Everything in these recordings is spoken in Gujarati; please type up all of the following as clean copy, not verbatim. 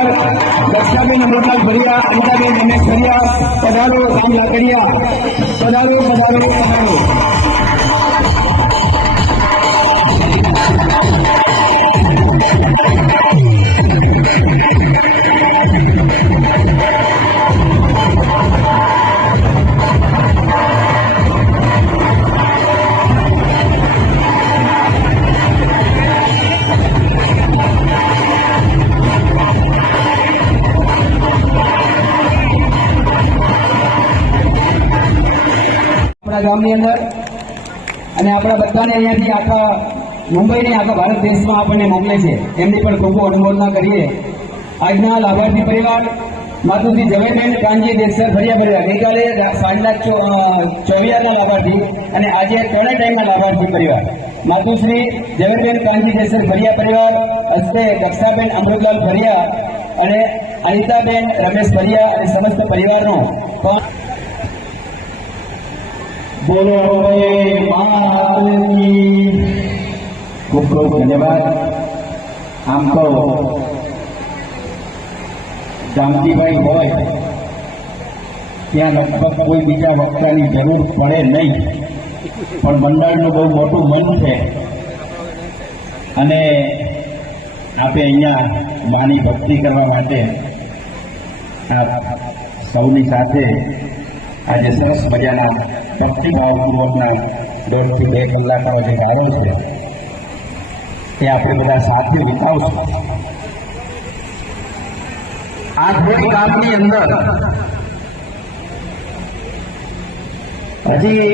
परिवार दक्षाबेन अमृतलाल भरिया, अनिताबेन रमेश भरिया, पधारो राम लाकड़िया, पधारो पधारो पधारो। ગામની અંદર અને આપણા બધાને અહીંયાથી આખા મુંબઈને આખા ભારત દેશમાં આપણને મોકલે છે, એમની પણ ખૂબ અનુમોદના કરીએ। આજના લાભાર્થી પરિવાર માતુશ્રી ઝવેરબેન કાનજી દેસર ભરિયા પરિવાર, ગઈકાલે 5,24,000ના લાભાર્થી અને આજે 3 ટાઈમના લાભાર્થી પરિવાર માતુશ્રી ઝવેરબેન કાનજી દેસર ભરિયા પરિવાર હસ્તે દક્ષાબેન અમૃતલાલ ભરિયા અને અનિતાબેન રમેશ ભરિયા અને સમસ્ત પરિવારનો बोलो खूब खूब धन्यवाद। आम तो जानकी भाई हो त्या लगभग कोई बीजा वक्ता की जरूर पड़े नहीं, पण मंडळ नु बहुत मोटू मन है अने आपे अहींया मानी भक्ति करवा माटे सौनी साथे आज सरस मजाना भक्तिभावपूर्वकना 1.5 થી 2 કલાકનો જે ગાળો છે એ આપણે બધા સાથે વિતાવશું। આ કોઈ ગામની અંદર હજી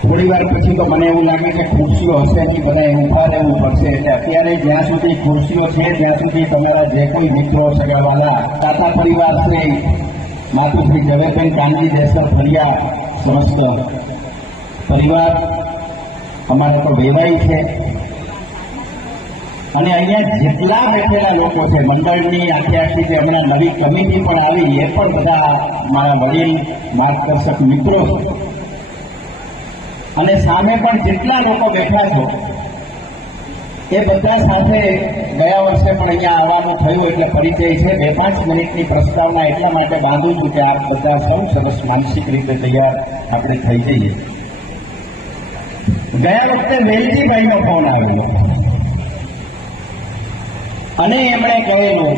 થોડી વાર પછી તો મને એવું લાગે કે ખુરશીઓ હશે નહીં, બધા ઊભા રહેવું પડશે। એટલે અત્યારે જ્યાં સુધી ખુરશીઓ છે ત્યાં સુધી તમારા જે કોઈ મિત્રો સગાવાલા કાકા પરિવાર છે, માતુશ્રી ઝવેરબેન કાનજી દેસર ભરિયા समस्त परिवार अमारे तो वेवाई है अने अहींया जेटला बैठेला लोको छे मंडळनी आखी आखी जे हमणां नवी कमिटी पण आवी ए पण बधा मारा वडील मार्गदर्शक मित्रों अने सामे पण जेटला लोको बैठा छो ए बधा साथे गया वर्षे पण अहींया आववानुं थयुं एटले परिचय छे। 2-5 मिनिटनी प्रस्तावना एटला माटे बांधुं छुं के आप बधा सौ सरस मानसिक रीते तैयार आपणे थई जईए। गया वखते वेलजीभाईनो फोन आवेलो अने एमणे कहेલું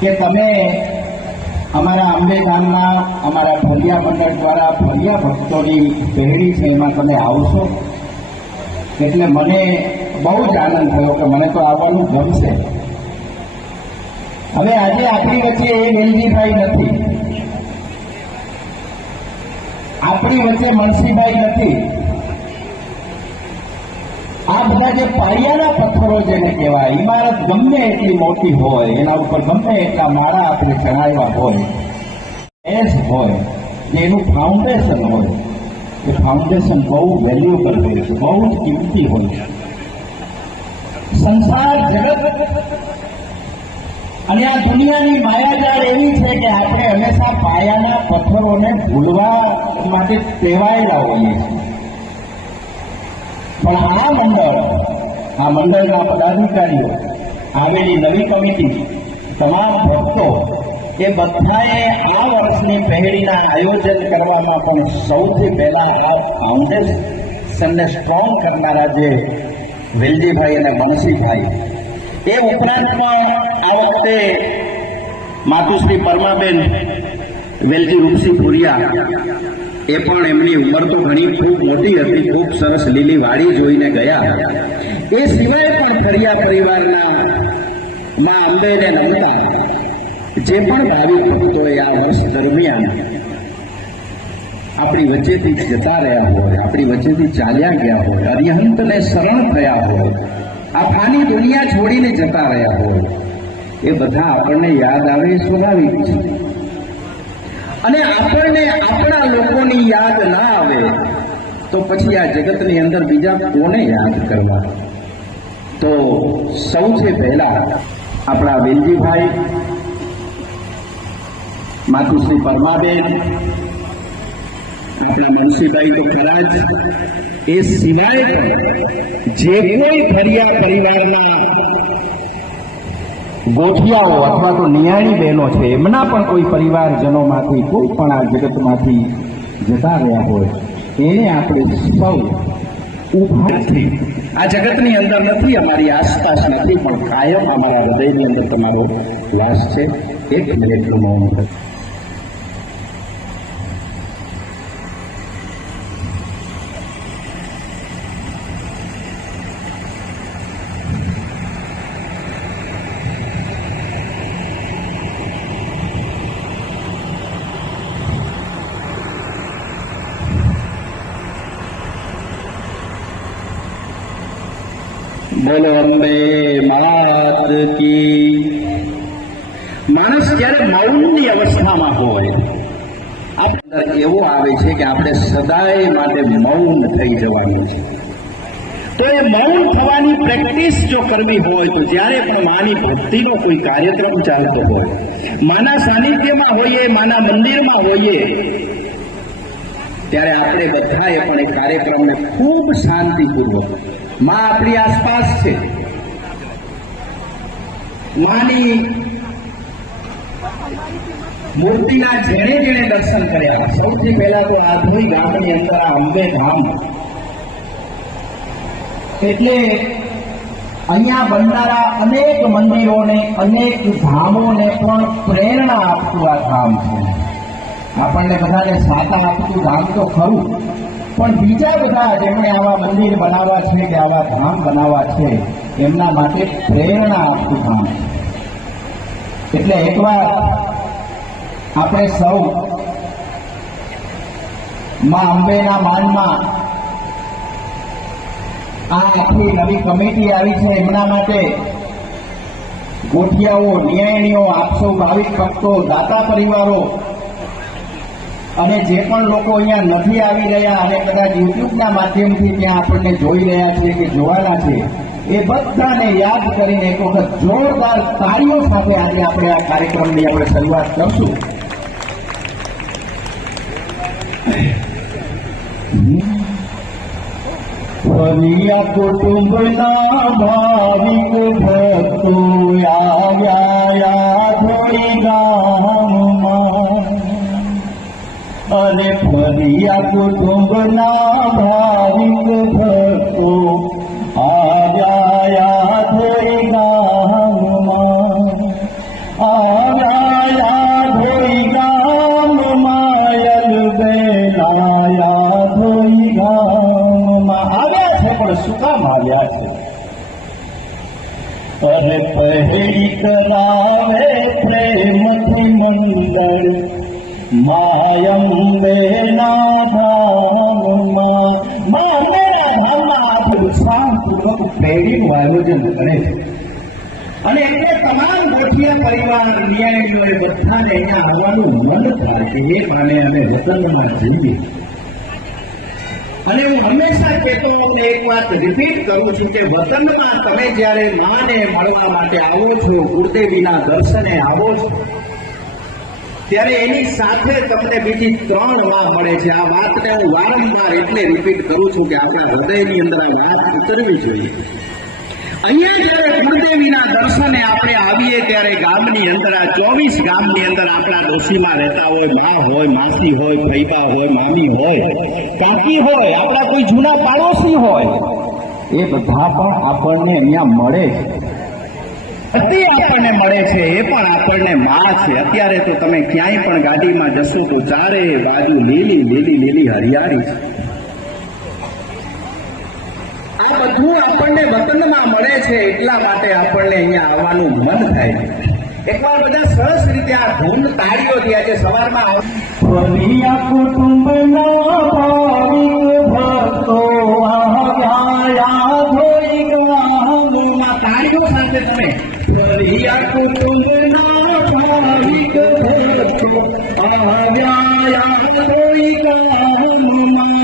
કે તમે અમારા અંબે ગામના અમારા ભરિયા મંડળ દ્વારા ભરિયા ભક્તોની પહેરી છે એમાં તમે આવશો? એટલે મને બહુ જ આનંદ થયો કે મને તો આવવાનું ગમશે। હવે આજે આપણી વચ્ચે એ વેલજીભાઈ નથી, આપણી વચ્ચે મનસીભાઈ નથી, આ બધા જે પાયાના પથ્થરો જેને કહેવાય, ઇમારત ગમે એટલી મોટી હોય એના ઉપર ગમે એટલા માળા આપણે ચણાવ્યા હોય, એસ હોય એનું ફાઉન્ડેશન હોય, એ ફાઉન્ડેશન બહુ વેલ્યુએબલ હોય છે, બહુ જ કિંમતી હોય છે। संसार जगत અને આ દુનિયાની માયાજાળ એવી છે કે આપણે હંમેશા પાયાના પથ્થરોને ભૂલવા માટે ટેવાયેલા હોઈએ છીએ, પણ આ મંડળના પદાધિકારીઓ, આવેલી નવી કમિટી, તમામ ભક્તો એ બધાએ આ વર્ષની પહેરીના આયોજન કરવામાં પણ સૌથી પહેલા આ ફાઉન્ડેશનને સ્ટ્રોંગ કરનારા જે વેલજીભાઈ અને મનસીભાઈ, એ ઉપરાંતમાં આ વખતે માતુશ્રી પરમાબેન વેલજી રૂપસી ભુરિયા, એ પણ એમની ઉંમર તો ઘણી ખૂબ મોટી હતી, ખૂબ સરસ લીલી વાડી જોઈને ગયા। એ સિવાય પણ ભરિયા પરિવારના માં અંબેને નમતા જે પણ ભાવિક ભક્તોએ આ વર્ષ દરમિયાન આપણી વચ્ચેથી જતા રહ્યા હોય, આપણી વચ્ચેથી ચાલ્યા ગયા હોય, અરિહંતને શરણ થયા હોય, આ ફાની દુનિયા છોડીને જતા રહ્યા હોય, એ બધા આપણને યાદ આવે એ સ્વાભાવિક છે। અને આપણને આપણા લોકોની યાદ ના આવે તો પછી આ જગતની અંદર બીજા કોને યાદ કરવા? તો સૌથી પહેલા આપણા વેલજીભાઈ, માતુશ્રી પરમાબેન, अपना मुंशीभाई तो खरा ज, ए सिवाय जे कोई भरिया परिवार ગોઠિયાઓ અથવા તો નિયાણી બહેનો છે, એમના પણ કોઈ પરિવારજનોમાંથી કોઈ પણ આ જગતમાંથી જતા રહ્યા હોય, એને આપણે સૌ ઉભા નથી. આ જગતની અંદર નથી, અમારી આસપાસ નથી, પણ કાયમ અમારા હૃદયની અંદર તમારો વાસ છે. એક મિનિટનું મૌન છે. બોલો અંબે માત કી. માણસ જ્યારે મૌનની અવસ્થામાં હોય, આપણે એવો આવે છે કે આપણે સદાય માટે મૌન થઈ જવાનું છે. તો એ મૌન થવાની પ્રેક્ટિસ જો કરવી હોય તો જ્યારે પણ માની ભક્તિનો કોઈ કાર્યક્રમ ચાલતો હોય, માના સાનિધ્યમાં હોઈએ, માના મંદિરમાં હોઈએ, ત્યારે આપણે બધાએ પણ એ કાર્યક્રમને ખૂબ શાંતિપૂર્વક, માં આપણી આસપાસ છે, માની મૂર્તિના જેણે જેણે દર્શન કર્યા, સૌથી પહેલા તો આધોઈ ગામની અંદર આ અંબે ધામ, એટલે અહીંયા બનનારા અનેક મંદિરોને, અનેક ધામોને પણ પ્રેરણા આપતું આ ધામ છે. આપણને બધાને સાતા આપતું ધામ તો ખરું, પણ બીજા બધા જેમણે આવા મંદિર બનાવવા છે કે આવા ધામ બનાવવા છે, એમના માટે પ્રેરણા આપતું ધામ છે. એટલે એકવાર આપણે સૌ માં અંબેના માનમાં આ આખી નવી કમિટી આવી છે, એમના માટે ગોઠિયાઓ, ન્યાયણીઓ, આપ સૌ ભાવિક ભક્તો, દાતા પરિવારો અને જે પણ લોકો અહીંયા નથી આવી રહ્યા અને કદાચ યુટ્યુબના માધ્યમથી ત્યાં આપણને જોઈ રહ્યા છે કે જોવાના છે, એ બધાને યાદ કરીને એક વખત જોરદાર તાળીઓ સાથે આજે આપણે આ કાર્યક્રમની આપણે શરૂઆત કરશું. ફરિયા કુટુંબના ભાવિક ભક્તો આવ્યા થોડી ગામમાં, અને ફરિયા કુટુંબના ભાવિક ભક્તો આવ્યા થોડી ગામમાં, આવ્યા થોડી ગામમાં, યલબેલાયા થોડી ગામમાં. આવ્યા છે પણ શું કામ આવ્યા છે? અરે પહેરી કરાવે પ્રેમથી મંડળ માયંબેના ધામમાં. માં અંબેના ધામમાં આપણે ઉત્સાહપૂર્વક પેઢીનું આયોજન કરે છે, અને એટલે તમામ ગોઠિયા પરિવાર, ન્યાયીઓએ બધાને અહીંયા આવવાનું મન થાય કે એ માને અમે વતનમાં જઈએ. અને હું હંમેશા કહેતો અને એક વાત રિપીટ કરું છું કે વતનમાં તમે જ્યારે માને મળવા માટે આવો છો, ગુરુદેવીના દર્શને આવો છો, ત્યારે એની સાથે તમને બીજી 3 વાત મળે છે. આ વાતને હું વારંવાર એટલે રિપીટ કરું છું કે આપણા હૃદયની અંદર આ વાત ઉતરવી જોઈએ. અહીંયા જ્યારે ગુરુદેવીના દર્શને આપણે આવીએ ત્યારે ગામની અંદર, આ 24 ગામની અંદર આપણા ડોશીમાં રહેતા હોય, મા હોય, માસી હોય, ફૈબા હોય, મામી હોય, કાકી હોય, આપણા કોઈ જૂના પાડોશી હોય, એ બધા પણ આપણને અહીંયા મળે છે. અતિ આપણને મળે છે, એ પણ આપણને માં છે. અત્યારે તો તમે ક્યાંય પણ ગાડીમાં જશો તો ચારે બાજુ લીલી લીલી લીલી હરિયાળી છે. આ બધું આપણને વતનમાં મળે છે, એટલા માટે આપણને અહીંયા આવવાનું મન થાય છે. એકવાર બધા સરસ રીતે આ ધૂન તાળીઓથી આજે સવારમાં ફરિયા કુટુંબના ભાવિક ભક્તો આવ્યા ધોઈ ગામમાં. તાળીઓ સાથે તમે ફરિયા કુટુંબના ભાવિક ભક્તો આવ્યા ધોઈ ગામમાં,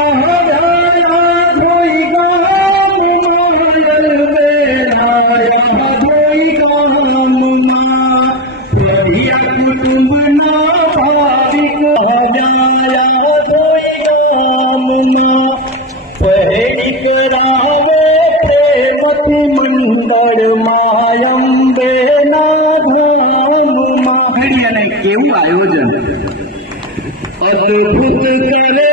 આવ્યા ધોઈ ગામમાં, યલબેલાયા ધોઈ ગામમાં. ફરિયા કુટુંબના ભાવિક આવ્યા ધોઈ ગામમાં, પહેરી કરાવે પ્રેમથી મંડળ માયંબે કેવું આયોજન, અદ્ભુત કરે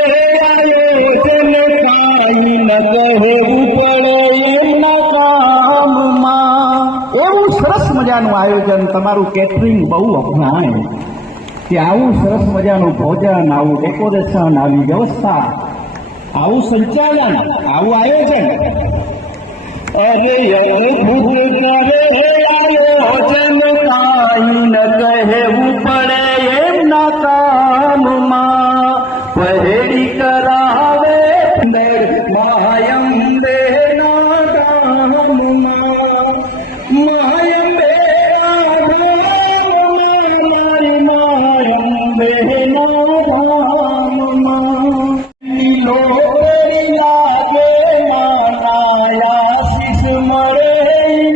આયોજન, કાઈ ન કહેવું પડે એમના કામમાં. એવું સરસ મજાનું આયોજન, તમારું કેટરિંગ બહુ અપનાય કે આવું સરસ મજાનું ભોજન, આવું ડેકોરેશન, આવી વ્યવસ્થા, આવું સંચાલન, આવું આયોજન. અરે અદ્ભુત કરે આયોજન, કાઈ ન કહેવું પડે એમના કામમાં. પહેરી કરાવે માયંબે ના ધામમાં, માયંબે મારી માયંબે ના ધામમાં. લોરી લાગે આશીષ મળે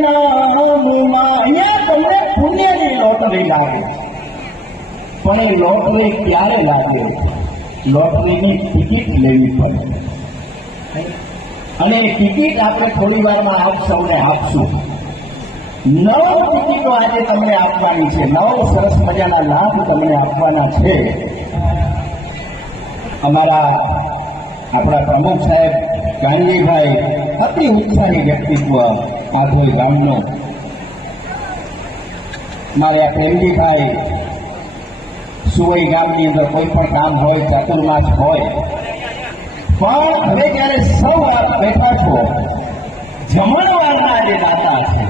નામમાં. અહીંયા તમને પુણ્યની લોટરી લાગે, પણ એ લોટરી ક્યારે લાગે? લોટરીની ટિકિટ લેવી પડે, અને એ ટિકિટ આપણે થોડી વારમાં આપ સૌને આપશું. 9 ટિકિટો આજે તમને આપવાની છે, 9 સરસ મજાના લાભ તમને આપવાના છે. આપણા પ્રમુખ સાહેબ ગાંધીભાઈ અતિ ઉત્સાહી વ્યક્તિત્વ, આધોઈ ગામનો. મારે આ પ્રેમજીભાઈ સુવઈ ગામની અંદર કોઈ પણ કામ હોય, ચાતુર્માસ હોય, પણ હવે જ્યારે સૌ આપ બેઠા છો, જમણવારના જે દાતા છે,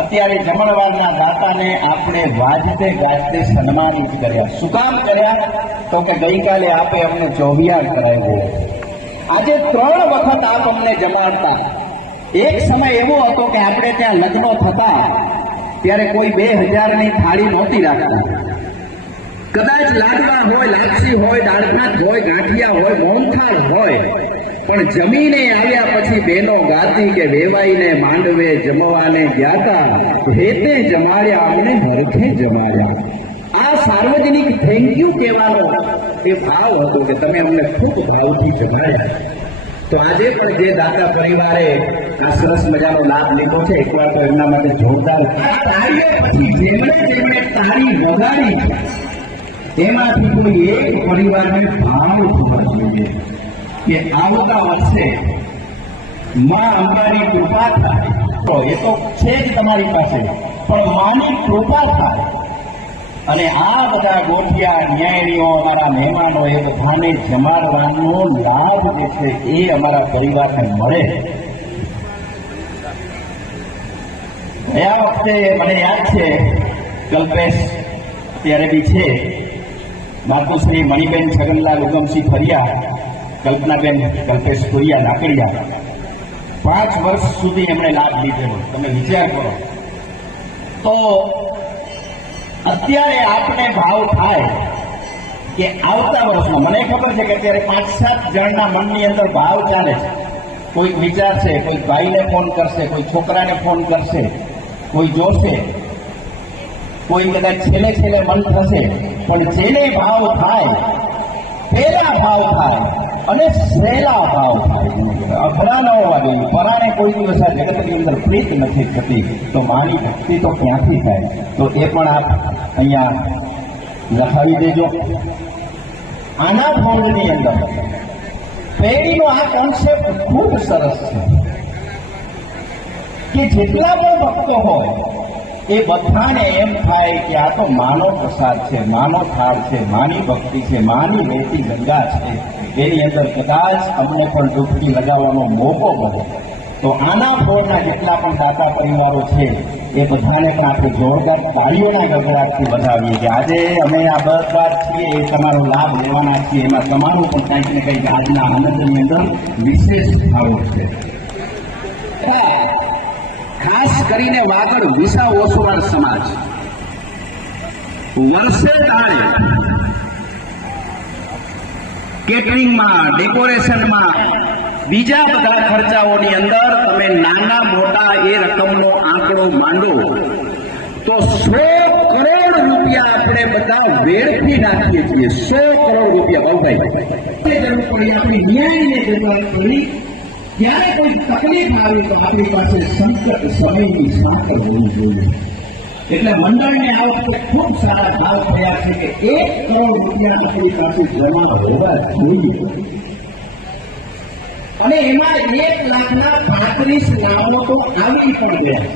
અત્યારે જમણવારના દાતાને આપણે વાજતે ગાજતે સન્માનિત કર્યા. શું કામ કર્યા? તો કે ગઈકાલે આપે અમને ચોવિયાર કરાવ્યો, આજે 3 વખત આપ અમને જમાડતા. એક સમય એવો હતો કે આપણે ત્યાં લગ્નો થતા ત્યારે કોઈ 2000ની થાળી નહોતી રાખતા. કદાચ લાડવા હોય, લાપસી હોય, દાળ ભાત હોય, ગાંઠિયા હોય, મોહનથાળ હોય, પણ જમીને આવ્યા પછી બહેનો ગાતી કે વેવાઈને માંડવે જમવાને ગ્યાતા, હેતે જમાડ્યા અમને હરખે જમાડ્યા. આ સાર્વજનિક થેન્ક યુ કહેવાનો એ ભાવ હતો કે તમે અમને ખૂબ ભાવથી જમાડ્યા. તો આજે પણ જે દાતા પરિવારે આ સરસ મજાનો લાભ લીધો છે, એકવાર તો એમના માટે જોરદાર તાળીઓ. પછી જેમણે તાળી વગાડી એમાંથી કોઈ એક પરિવારને ભાવ થવો જોઈએ કે આવતા વર્ષે માં અંબાની કૃપા થાય. તો એ તો છે જ તમારી પાસે, પણ માની કૃપા થાય અને આ બધા ગોઠિયા ન્યાયણીઓ, અમારા મહેમાનો, એ બધાને જમાડવાનો લાભ જે છે એ અમારા પરિવારને મળે. ગયા વખતે મને યાદ છે, કલ્પેશ ત્યારે બી છે, માતુશ્રી મણિબેન છગનલાલ ઉગમસિંહ ફરિયા, કલ્પનાબેન કલ્પેશ ફરિયા લાકડિયા, 5 વર્ષ સુધી એમણે લાભ લીધેલો. તમે વિચાર કરો. તો અત્યારે આપને ભાવ થાય કે આવતા વર્ષમાં, મને ખબર છે કે અત્યારે 5-7 જણના મનની અંદર ભાવ ચાલે છે. કોઈક વિચારશે, કોઈક ભાઈને ફોન કરશે, કોઈ છોકરાને ફોન કરશે, કોઈ જોશે, કોઈ કદાચ છેલ્લે મન થશે, પણ જેને ભાવ થાય, પહેલા ભાવ થાય અને સહેલા ભાવ થાય. અઘરા ન હોવા જોઈએ. પરાણે કોઈ દિવસ આ જગતની અંદર પ્રીત નથી થતી, તો માની ભક્તિ તો ક્યાંથી થાય? તો એ પણ આપ અહીંયા લખાવી દેજો. આના ફોલ્ડની અંદર પેઢીનો આ કોન્સેપ્ટ ખૂબ સરસ છે કે જેટલા પણ ભક્તો હોય એ બધાને એમ થાય કે આ તો માનો પ્રસાદ છે, માનો થાળ છે, માની ભક્તિ છે, માની વહેતી ગંગા છે, એની અંદર કદાચ અમને પણ ડૂબકી લગાવવાનો મોકો મળે. તો આના ફોડના જેટલા પણ દાતા પરિવારો છે એ બધાને પણ આપણે જોરદાર તાળીઓના ગગડાટથી વધાવીએ કે આજે અમે આ બધા છીએ એ તમારો લાભ લેવાના છીએ. એમાં તમારું પણ કંઈક ને કંઈક આજના આનંદની અંદર વિશેષ ભાવો છે. ખાસ કરીને વાગડ વિસા ઓસવાળ સમાજ વર્ષે તાળે કેટરિંગમાં, ડેકોરેશનમાં, બીજા બધા ખર્ચાઓની અંદર તમે નાના મોટા એ રકમનો આંકડો માંડો તો 100 કરોડ રૂપિયા આપણે બધા વેડફી નાખીએ છીએ. 100 કરોડ રૂપિયા. ભાઈ જરૂર પડી આપણી ન્યાયને જરૂર પડી ત્યારે કોઈ તકલીફ આવી તો આપણી પાસે સંકટ સમયની સાંકળ હોવી જોઈએ. એટલે મંડળને આ વખતે ખૂબ સારા ભાવ થયા છે કે 1 કરોડ રૂપિયા આપણી પાસે જમા હોવા જોઈએ અને એમાં 1,35,000 નામો તો આવી પણ ગયા.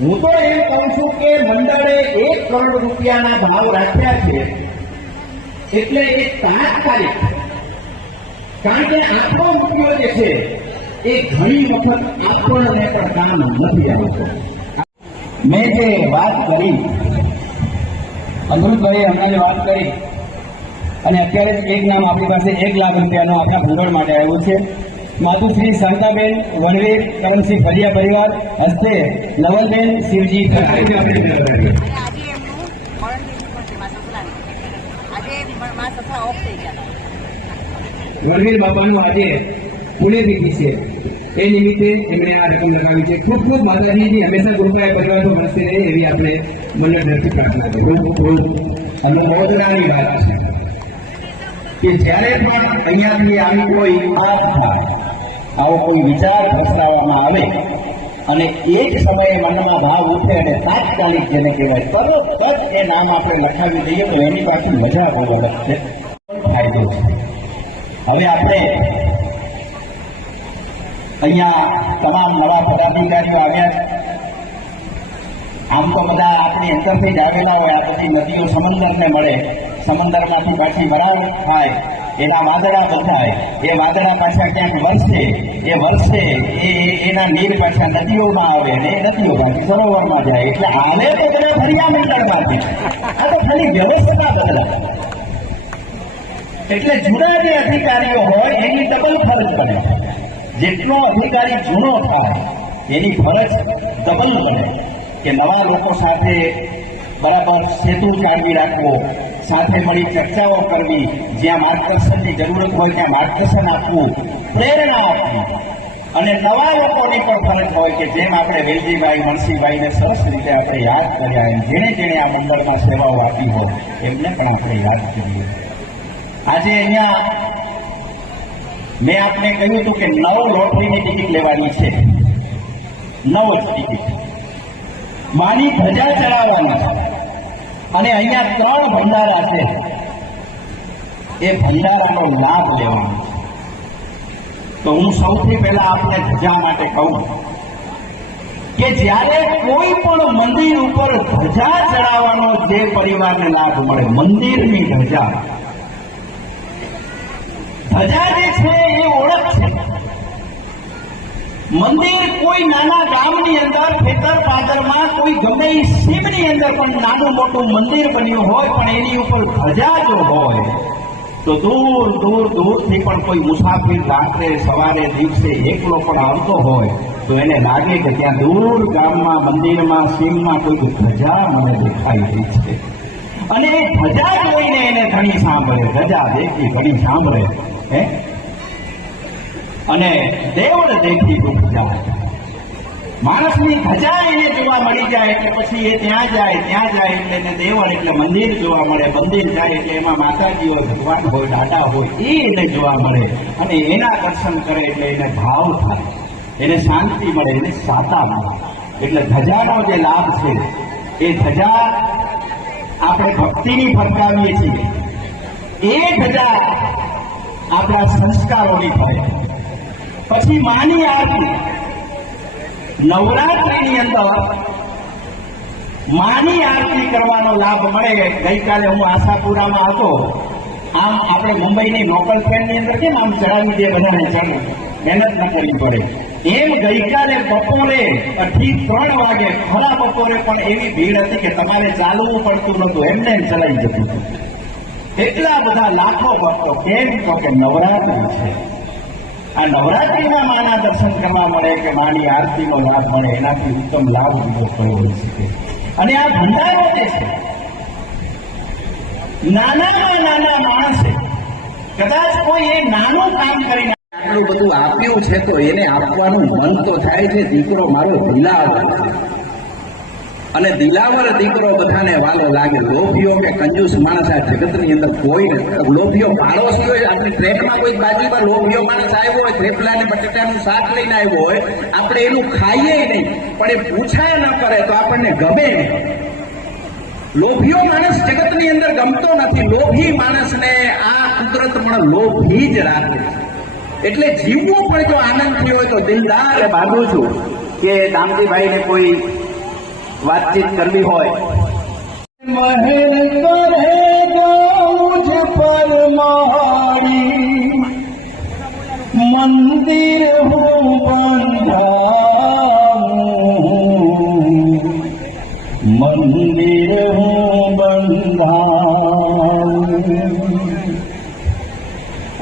હું તો એમ કહું છું કે મંડળે 1 કરોડ રૂપિયાના ભાવ રાખ્યા છે એટલે એ તાત્કાલિક, કારણ કે આપણો રૂપિયો જે છે એ ઘણી વખત આપણને પણ કામ નથી આવતો. મેં જે વાત કરી, અમૃતભાઈએ હમણાં જે વાત કરી, અને અત્યારે જ એક નામ આપણી પાસે 1 લાખ રૂપિયાનું આપણા ભૂગોળ માટે આવ્યું છે. માતુશ્રી શાંતાબેન વણવીર કરમસિંહ ફરિયા પરિવાર હસ્તે નવલબેન શિવજી વણવીર બાપાનું આજે પુણ્યતિથિ છે, એ નિમિત્તે એમણે આ રકમ લગાવી છે. ખૂબ ખૂબ માતાજીજી હંમેશા ગુરુકાય પરિવારો વરસતી રહે એવી આપણે મંડળ તરફથી પ્રાર્થના કરીએ. અને મોદરાની વાત છે કે જ્યારે પણ અહીંયાથી આવી કોઈ વાત થાય, આવો કોઈ વિચાર પ્રસરાવવામાં આવે અને એ જ સમયે મનમાં ભાવ ઉઠે અને તાત્કાલિક જેને કહેવાય તરત જ એ નામ આપણે લખાવી દઈએ તો એની પાછળ મજા બહુ અલગ છે, ફાયદો છે. હવે આપણે અહીંયા તમામ નવા પદાધિકારીઓ આવ્યા છે. આમ તો બધા આપણી અંદરથી જ આવેલા હોય, આ બધી નદીઓ સમંદરને મળે, સમંદરમાંથી પાછી વરાળ થાય, એના વાદળા બંધાય, એ વાદળા પાછા ક્યાંક વરસે, એ વરસે એના નીર પાછા નદીઓમાં આવે અને એ નદીઓ પાછી સરોવરમાં જાય. એટલે આને તો બધા ફરિયા મંડળમાંથી, આ તો ખાલી વ્યવસ્થા બદલાય. એટલે જૂના જે અધિકારીઓ હોય એની ડબલ ફરજ બને. જેટલો અધિકારી જૂનો થાય એની ફરજ ડબલ બને કે નવા લોકો સાથે બરાબર સેતુ જાળવી રાખવો, સાથે મળી ચર્ચાઓ કરવી, જ્યાં માર્ગદર્શનની જરૂરત હોય ત્યાં માર્ગદર્શન આપવું, પ્રેરણા આપવી. અને નવા લોકોની પણ ફરજ હોય કે જેમ આપણે વેલજીભાઈ મણસીભાઈને સરસ રીતે આપણે યાદ કર્યા એમ જેણે જેણે આ મંડળમાં સેવાઓ આપી હોય એમને પણ આપણે યાદ કરીએ. આજે અહીંયા મેં આપને કહ્યું હતું કે 9 લોટરીની ટિકિટ લેવાની છે, 9 જ ટિકિટ, માની ધજા ચડાવવાના છે અને અહીંયા 3 ભંડારા છે, એ ભંડારાનો લાભ લેવાનો છે. તો હું સૌથી પહેલા આપને ધજા માટે કહું કે જ્યારે કોઈ પણ મંદિર ઉપર ધજા ચડાવવાનો જે પરિવારને લાભ મળે, મંદિરની ધજા, ધજા જે છે એ ઓળખ છે. મંદિર કોઈ નાના ગામની અંદર, ખેતર પાદરમાં, કોઈ ગમે એ સીમની અંદર પણ નાનું મોટું મંદિર બન્યું હોય પણ એની ઉપર ધજા જો હોય તો દૂર દૂર દૂરથી પણ કોઈ મુસાફિર રાત્રે સવારે દિવસે એકલો પણ આવતો હોય તો એને લાગે કે ત્યાં દૂર ગામમાં, મંદિરમાં, સીમમાં કોઈ ધજા મને દેખાઈ રહી છે. અને એ ધજા જોઈને એને ઘણી સાંભળે, ધજા દેખી ઘણી સાંભળે, હે, અને દેવળ દેખી દુઃખ જાય. માણસની ધજા એને જોવા મળી જાય એટલે પછી એ ત્યાં જાય એટલે એને દેવળ એટલે મંદિર જોવા મળે, મંદિર જાય એટલે એમાં માતાજી હોય, ભગવાન હોય, દાદા હોય, એ એને જોવા મળે અને એના દર્શન કરે એટલે એને ભાવ થાય, એને શાંતિ મળે, એને સાતા મળે. એટલે ધજાનો જે લાભ છે એ ધજા આપણે ભક્તિની ફરકાવીએ છીએ, એ ધજા આપણા સંસ્કારોની હોય. પછી માની આરતી, નવરાત્રિની અંદર માની આરતી કરવાનો લાભ મળે. ગઈકાલે હું આશાપુરામાં હતો, આમ આપણે મુંબઈની લોકલ ટ્રેનની અંદર કેમ આમ ચડાવી દે બધાને, ચડવું મહેનત ન કરવી પડે, એમ ગઈકાલે બપોરે 2-3 વાગે ખરા બપોરે પણ એવી ભીડ હતી કે તમારે ચાલવું પડતું નતું, એમને ચલાવી જતું હતું. એટલા બધા લાખો ભક્તો. કેમ તો કે નવરાત્રિ છે, આ નવરાત્રિમાં માના દર્શન કરવા મળે કે માની આરતીનો લાભ મળે, એનાથી ઉત્તમ લાભ બીજો કયો હોઈ શકે. અને આ ભંડારો જે છે, નાનામાં નાના માણસે કદાચ કોઈ એ નાનું કામ કરીને આટલું બધું આપ્યું છે તો એને આપવાનું મન તો થાય છે, દીકરો મારો ભૂલા અને દિલાવર દીકરો બધાને વાલો લાગે. લોભીઓ કે કંજૂસ માણસ આ જગતની અંદર કોઈ નથી. લોભીઓ પાડોશી હોય, આપણી ટ્રેકમાં કોઈ બાજુમાં લોભીઓ માણસ આવ્યો હોય, થેપલા ને બટાટાનું શાક લઈને આવ્યો હોય, આપણે એનું ખાઈએ નહીં, પણ એ પૂછાય ન કરે તો આપણને ગમે નહીં. લોભીઓ માણસ જગતની અંદર ગમતો નથી. લોભી માણસને આ કુદરત પણ લોભી જ રાખે. એટલે જીવવું પણ જો આનંદથી હોય તો દિલદાર માગું છું કે દામજીભાઈને કોઈ વાતચીત કરવી હોય. મહેર કરે મુझ પર મારી મંદિર હું બંધાવું, મંદિર હું બંધાવું,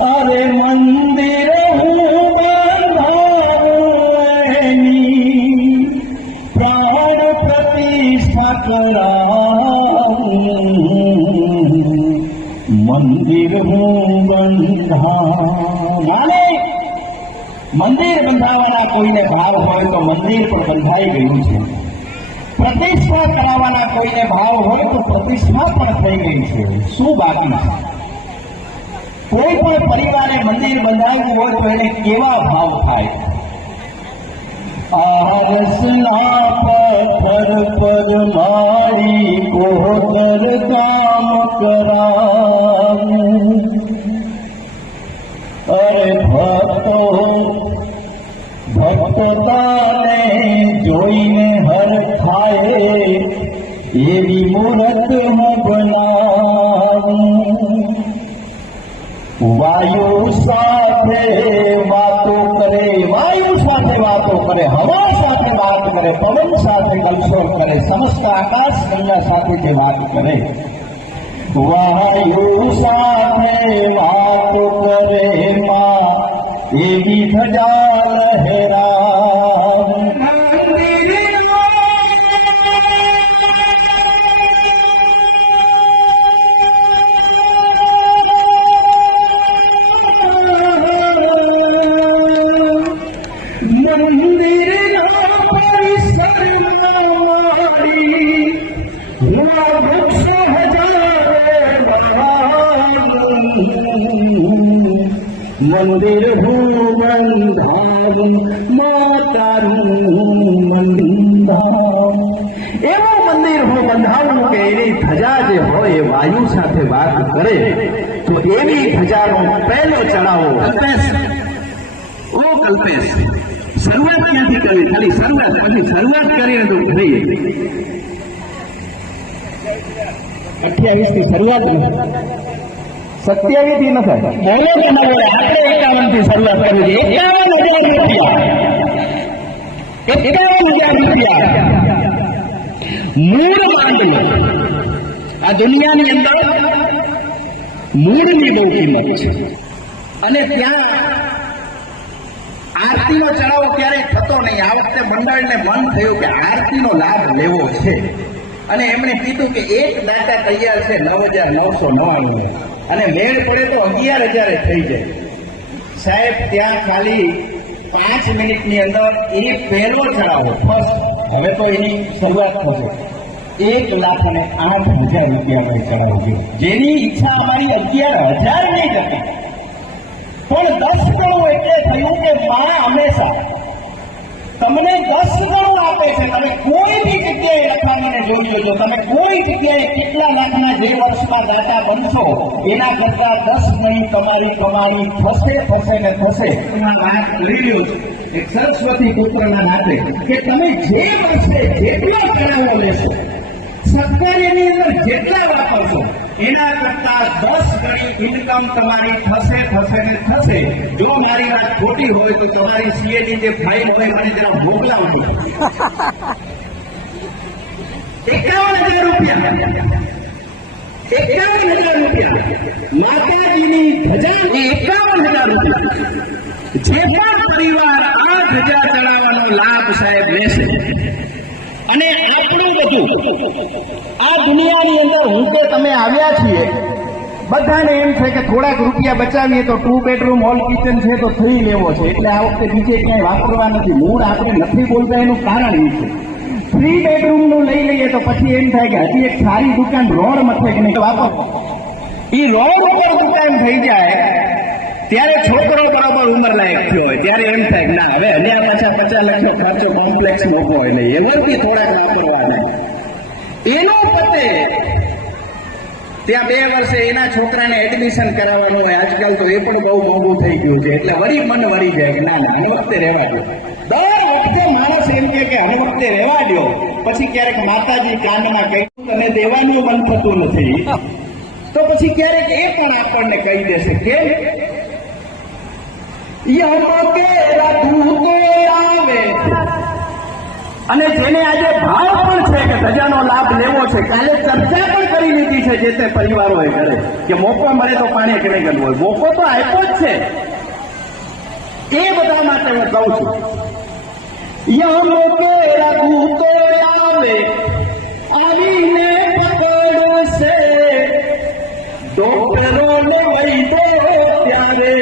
અરે મંદિર હું બંધાવું, એની પ્રાણ પ્રતિષ્ઠા કરાવું, મંદિર હું બંધાવું. માને મંદિર બંધાવવાના કોઈને ભાવ હોય તો મંદિર પણ બંધાઈ ગયું છે. પ્રતિષ્ઠા કરાવવાના કોઈને ભાવ હોય તો પ્રતિષ્ઠા પણ થઈ ગઈ છે. શું બાકી છે? કોઈ પણ પરિવારે મંદિર બંધાવ્યું હોય તો એને કેવા ભાવ થાય? આરસના પથ્થર પર મારી કોહતર કામ કરાવું, અરે ભક્તતાને જોઈને હર થાય એવી મૂર્ત હું બનાવું. વાયુ સાથે વાતો કરે, વાયુ સાથે વાતો કરે, હવા સાથે વાત કરે, પવન સાથે કલ્પો કરે, સમસ્ત આકાશ ગંગા સાથે જે વાત કરે. વાયુ સાથે વાતો કરે માં એવી ધજા લહેરા. મંદિર હું બંધાવું, માતાનું બંધાવું. એવું મંદિર હું બંધાવું કે એની ધજા જે હોય એ વાયુ સાથે વાત કરે તો એવી ધજાનો પહેલો ચડાવો. કલ્પેશ, ઓ કલ્પેશ, શરૂઆત ક્યાંથી કરવી? ખાલી શરૂઆત કરીને તો થઈ 28 થી શરૂઆત 27 થી ન થાય. બોલો કે ન બોલે? આપણે 51 થી શરૂઆત કરવી છે. 51,000 રૂપિયા મૂળ માંડલો. આ દુનિયાની અંદર મૂળની બહુ કિંમત છે. અને ત્યાં આરતીનો ચડાવો ક્યારેય થતો નહીં. આ વખતે મંડળને મન થયું કે આરતીનો લાભ લેવો છે અને એમણે કીધું કે એક દાતા તૈયાર છે 9,999 અને મેળ પડે તો 11,000 થઈ જાય. સાહેબ ત્યાં ખાલી 5 મિનિટની અંદર એ પહેલો ચડાવો ફર્સ્ટ, હવે તો એની શરૂઆત થશે. 1,08,000 રૂપિયા અમે ચડાવી. જેની ઈચ્છા અમારી 11,000 નહીં થતી, પણ 10 ગણું એટલે થયું કે માં હંમેશા તમને 10 ગણું આપે છે. તમે કોઈ બી જગ્યાએ લખાવીને જોઈ લેજો, તમે કોઈ જગ્યાએ કેટલા લાખના જે વર્ષમાં દાતા બનશો એના કરતા 10 ગણી તમારી કમાણી થશે ને થશે. વાત લઈ લ્યો એક સરસ્વતી પુત્રના નાતે કે તમે જે વર્ષે જેટલો ચડાવો લેશો, સત્કાર્યની અંદર જેટલા વાપરશો એના કરતા 10 ગણી ઇન્કમ તમારી થશે ને થશે. જો મારી વાત ખોટી હોય તો તમારી સીએની જે ફાઇલ હોય મને જરા મોકલાવજો. 51,000 રૂપિયા, 51,000 રૂપિયા માતાજીની ધજા, 51,000 રૂપિયા. જે પણ પરિવાર આ ધજા ચડાવવાનો લાભ સાહેબ લેશે અને આપણું બધું આ દુનિયાની અંદર હું કે તમે આવ્યા છીએ, બધાને એમ છે કે થોડાક રૂપિયા બચાવીએ તો 2 બેડરૂમ હોલ કિચન છે તો 3 લેવો છે, એટલે આ વખતે બીજે ક્યાંય વાપરવા નથી. મૂળ આપણે નથી બોલતા એનું કારણ એ છે 3 બેડરૂમનું લઈ લઈએ કરીએ તો પછી એમ થાય કે હજી એક સારી દુકાન રોડ મથે કે નહીં વાપરો. એ રોડ ઉપર દુકાન થઈ જાય ત્યારે છોકરો બરાબર ઉંમર લાયક થયો હોય ત્યારે એમ થાય કે ના હવે હલ્યા પાછા 50 લાખનો ખર્ચો કોમ્પ્લેક્સ મોકો હોય નહીં એમાંથી થોડાક વાપરવાના એનો પતે ત્યાં 2 વર્ષે એના છોકરાને એડમિશન કરાવવાનું હોય. આજકાલ તો એ પણ બહુ મોંઘું થઈ ગયું છે એટલે વળી મન વળી જાય કે ના આ વખતે રહેવા દો. દર વખતે માણસ એમ કે આ વખતે રહેવા દો. પછી ક્યારેક માતાજી કાનમાં કહ્યું તને દેવાનું મન થતું નથી તો પછી ક્યારેક એ પણ આપણને કહી દેશે કેમ આવે. અને જેને આજે ભાવ પણ છે કે ધજાનો લાભ લેવો છે કાલે ચર્ચા પણ કરી લીધી છે જે તે પરિવારોએ કરે કે મોકો મળે તો પાણી કે નહીં કરવું હોય. મોકો તો આપ્યો જ છે એ બધા માટે હું કહું છું આવે આવીને પકડશે ડોક્ટરોને વૈદો ત્યારે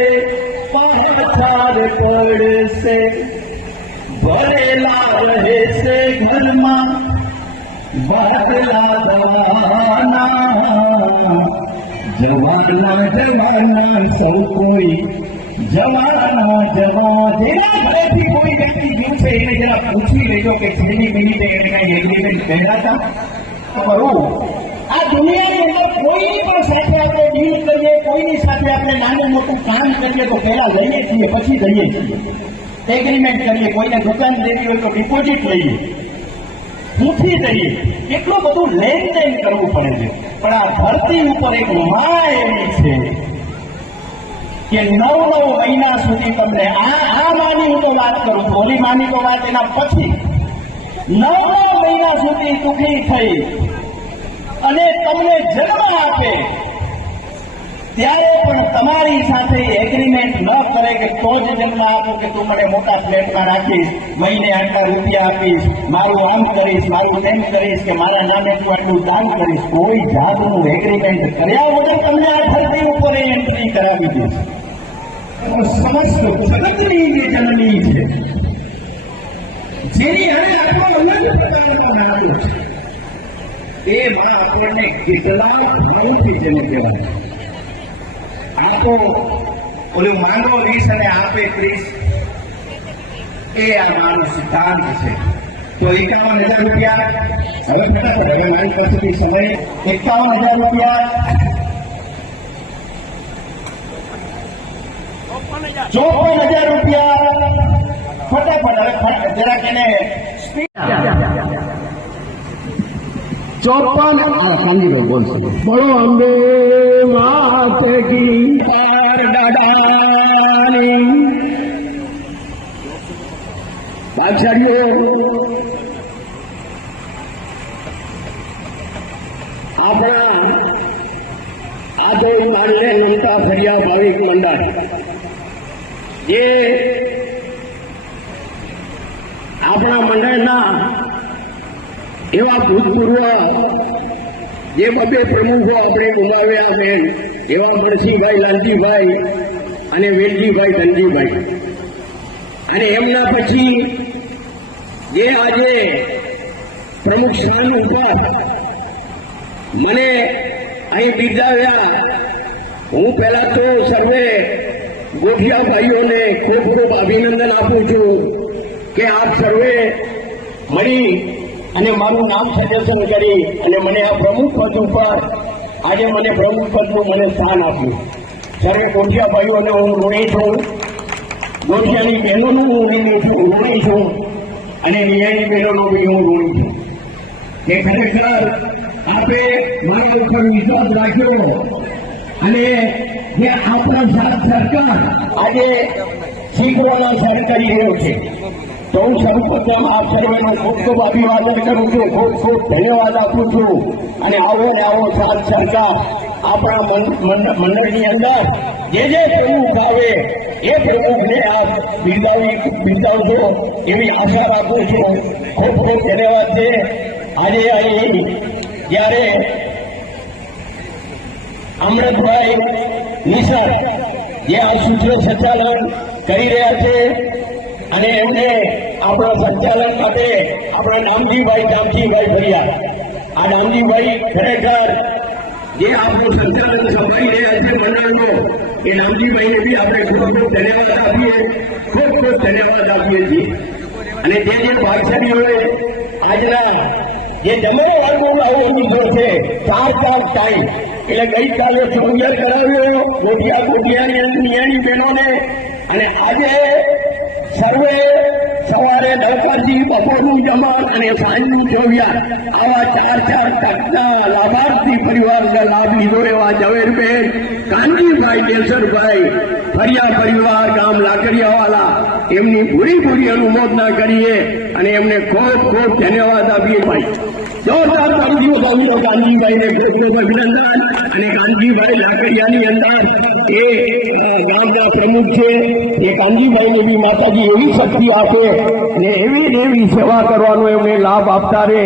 પાછાર પડશે ભરેલા રહે છે ઘરમાં બાદલા દવાના જવાના સૌ કોઈ જવાના જેના ઘરેથી કોઈ વ્યક્તિ ગયું છે એને જરા પૂછી લેજો કે છેલ્લી મિનિટે એને કઈ એગ્રીમેન્ટ કર્યા હતા ખરું. આ દુનિયાની અંદર કોઈની પણ સાથે આપણે ડીલ કરીએ કોઈની સાથે આપણે નાનું મોટું કામ કરીએ તો પહેલા લઈએ છીએ પછી દઈએ છીએ એગ્રીમેન્ટ કરીએ. કોઈને દુકાન દેવી હોય તો ડિપોઝિટ લઈએ પૂછી દઈએ એટલું બધું લેનદેન કરવું પડે છે. પણ આ ધરતી ઉપર એક માં એવી છે કે 9 મહિના સુધી તમને આ માની હું તો વાત કરું છું ઓલી માની તો વાત એના પછી 9 મહિના સુધી દુઃખી થઈ અને તમને જન્મ આપે ત્યારે પણ તમારી સાથે એગ્રીમેન્ટ ન કરે કે તો જ જન્મ આપો કે તું મને મોટા ફ્લેટમાં રાખીશ મહિને આટલા રૂપિયા આપીશ મારું આમ કરીશ મારું તેમ કરીશ કે મારા નામે તું આટલું દાન કરીશ કોઈ જાતનું એગ્રીમેન્ટ કર્યા વગર તમને આ ધરતી ઉપર એન્ટ્રી કરાવી દેશે. સમસ્ત જગતની જે જનની છે જેની હવે આપણો અલગ પ્રકારનો નામ છે એ માં આપણને કેટલા ભાવથી જેને કહેવાય. આ તો ઓલું માંગો 20 અને આપે 30 એ આ માનો સિદ્ધાંત છે. તો 51,000 રૂપિયા હવે ફટાફટ હવે મારી પાસેથી સમય 51,000 રૂપિયા 54,000 રૂપિયા ફટાફટ હવે જરાક એને બોલો અંબે માત કી દાદાની બાદશાહીઓ આપણા આદોઈ માનને નમતા ફરિયા ભાવિક મંડળ જે આપણા મંડળના એવા ભૂતપૂર્વ જે 2 પ્રમુખો આપણે ગુમાવ્યા છે એવા મણસીભાઈ લાલજીભાઈ અને વેલજીભાઈ ધનજીભાઈ અને એમના પછી જે આજે પ્રમુખ સ્થાન ઉપર મને અહીં બિરદાવ્યા હું પહેલા તો સર્વે ગોઠિયા ભાઈઓને ખૂબ ખૂબ અભિનંદન આપું છું કે આપ સર્વે મળી અને મારું નામ સજેશન કરી અને મને આ પ્રમુખ પદ ઉપર આજે મને પ્રમુખ પદનું મને સ્થાન આપ્યું. સર્વે ગોઠિયા ભાઈઓને હું ઋણી છું, ગોઠિયાની બહેનોનું હું ઋણી છું અને નિયાની બહેનોનો બી હું ઋણી છું કે ખરેખર આપે મારા ઉપર વિશ્વાસ રાખ્યો અને જે આપણા સાથ સરકાર આજે શીખવાનો સર કરી રહ્યો છે તો હું સર્વપ્રથમ આપ સર્વેનો ખૂબ ખૂબ અભિવાદન કરું છું, ખૂબ ખૂબ ધન્યવાદ આપું છું. અને આવો ને આવો સાથ સરકાર આપણા મંડળની અંદર જે પ્રમુખ આવે એ પ્રમુખને આ બિરદાવજો એવી આશા રાખું છું. ખૂબ ખૂબ ધન્યવાદ છે. આજે અહીં જ્યારે અમૃતભાઈ નિસર જે આ સૂત્ર સંચાલન કરી રહ્યા છે અને એમને આપણા સંચાલન માટે આપણા નામજીભાઈ ભરિયા આ નામજીભાઈ ખરેખર જે આપણું સંચાલન સંભાળી રહ્યા છે મંડળનો, એ નામજીભાઈને બી આપણે ખૂબ ખૂબ ધન્યવાદ આપીએ, ખૂબ ખૂબ ધન્યવાદ આપીએ છીએ. અને જે ભાગશાળીઓએ આજના જે જમણો વર્ગો આવો લીધો છે 4 ટાઈમ, એટલે ગઈકાલે ચોવિયાર કરાવ્યો ગોઠિયાની નિયાણી બહેનોને, અને આજે સર્વે સવારે દળકારજી બપોરનું જમણ અને સાંજનું ચોવિયાર, આવા 4 ટકના લાભાર્થી પરિવારને લાભ લીધો. એવા ઝવેરબેન, કાનજીભાઈ, કેશરભાઈ, ફરિયા પરિવાર ગામ લાકડિયાવાલા, એમની પૂરી અનુમોદના કરીએ અને એમને ખૂબ ખૂબ ધન્યવાદ આપીએ. ભાઈ જોરદાર તાળીઓ પાડો કાનજીભાઈને, ખૂબ ખૂબ અભિનંદન. અને કાનજીભાઈ લાકડિયાની અંદર એ ગામના પ્રમુખ છે. એ કાનજીભાઈને બી માતાજી એવી શક્તિ આપે અને એવી સેવા કરવાનો એમને લાભ આપતા રહે.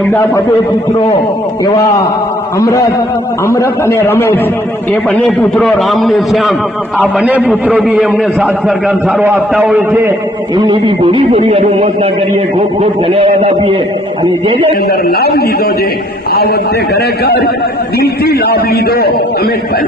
એમના બધે પુત્રો એવા અમરત અને રમેશ, એ બંને પુત્રો રામ ને શ્યામ, આ બંને પુત્રો બી એમને સાથ સરકાર સારો આપતા હોય છે. એમની બી પૂરી અનુમોદના કરીએ, ખૂબ ખૂબ ધન્યવાદ આપીએ. અને જે અંદર લાભ લીધો છે આ વખતે ખરેખર દિલથી લાભ લીધો.